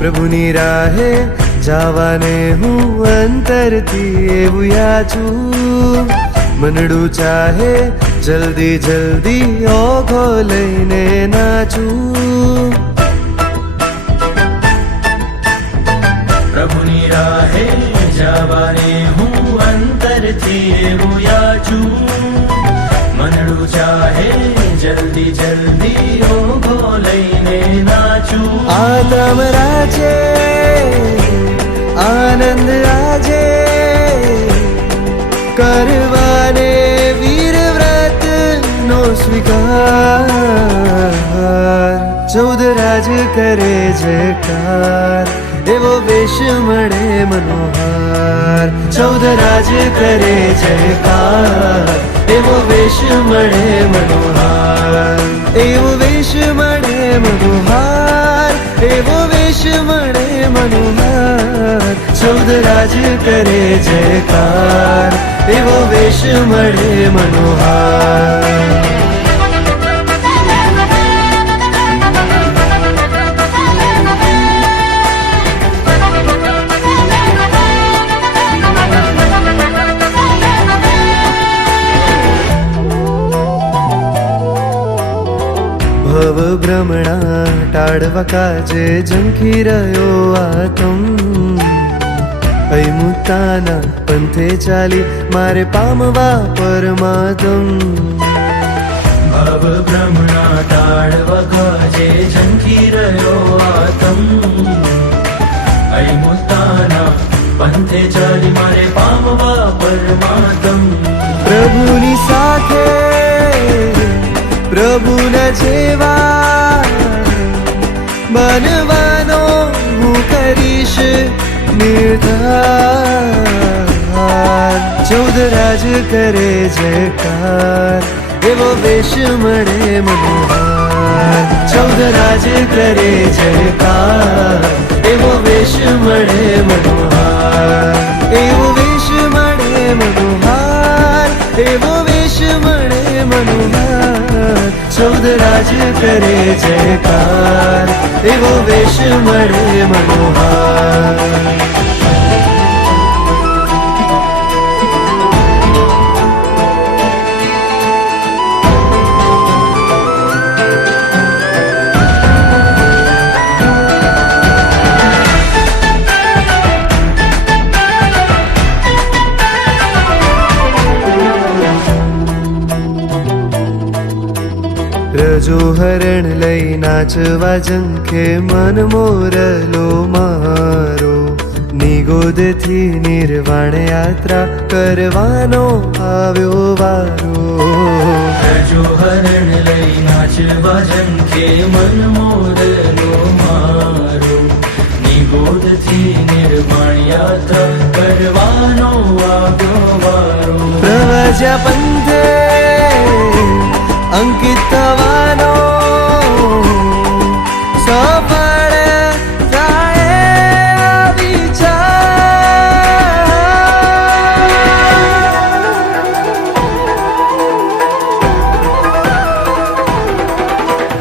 પ્રભુની રાહે જાવાને હું અંતરથી એવું યાચું મનડું ચાહે જલ્દી જલ્દી ઓઘો લઈને નાચું. પ્રભુની રાહે જાવાને હું અંતરથી એવું યાચું મનડું ચાહે જલ્દી જલ્દી આતમ રાજે, આનંદ રાજે કરવાને વીર વ્રત નો સ્વીકાર. ચૌદ રાજ કરે જયકાર, એવો વેશ મળે મનોહાર. ચૌદ રાજ કરે જયકાર, એવો વેશ મળે મનોહાર. રાજ કરે જયકાર એવો વેશ મળે મનોહાર. ભવ ભ્રમણા ટાળવા કાજે ઝંખી રહ્યો આતમ અયમુતાના પંથે ચાલી મારે પામવા પરમાતમ ભવ ભ્રમણા તાળ વગાજે ઝંખી રહ્યો આતમ. અયમુસ્તાના પંથે ચાલી મારે પામવા પરમાતમ પ્રભુની સાથે પ્રભુના નિર્ધાર ચૌદરાજ કરે જયકાર, એવો વેશ મળે મનોહાર. ચૌદરાજ કરે જયકાર, એવો વેશ મળે મનોહાર. એવો વેશ મળે મનોહાર, એવો વેશ મળે મનોહાર. ચૌદરાજ કરે જયકાર, એવો વેશ મળે મનોહાર. રજો હરણ લઈ નાચવા જંખે મન મોરલો મારો નિગોદથી નિર્વાણ યાત્રા કરવાનો આવ્યો વારો જો હરણ લઈ નાચવા જંખે મન મોરલો મારો નિગોદથી નિર્વાણ યાત્રા કરવાનો આવ્યો વારો પ્રવજ્યા પંથે અંકિત થવાનો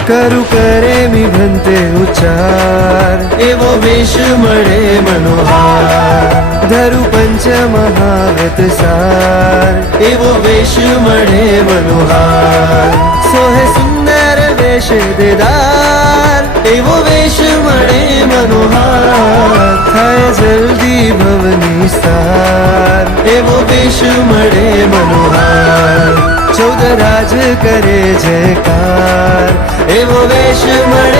વિચાર કરું કરે મી ભંતે ઉચ્ચાર એવો વેશ મળે મનોહાર ધરુ પંચ મહાવ્રત સાર એવો વેશ મળે મનોહાર સોહે સુંદર વેશ દેદાર એવો વેશ મળે કરે જયકાર એવો વેશ મળે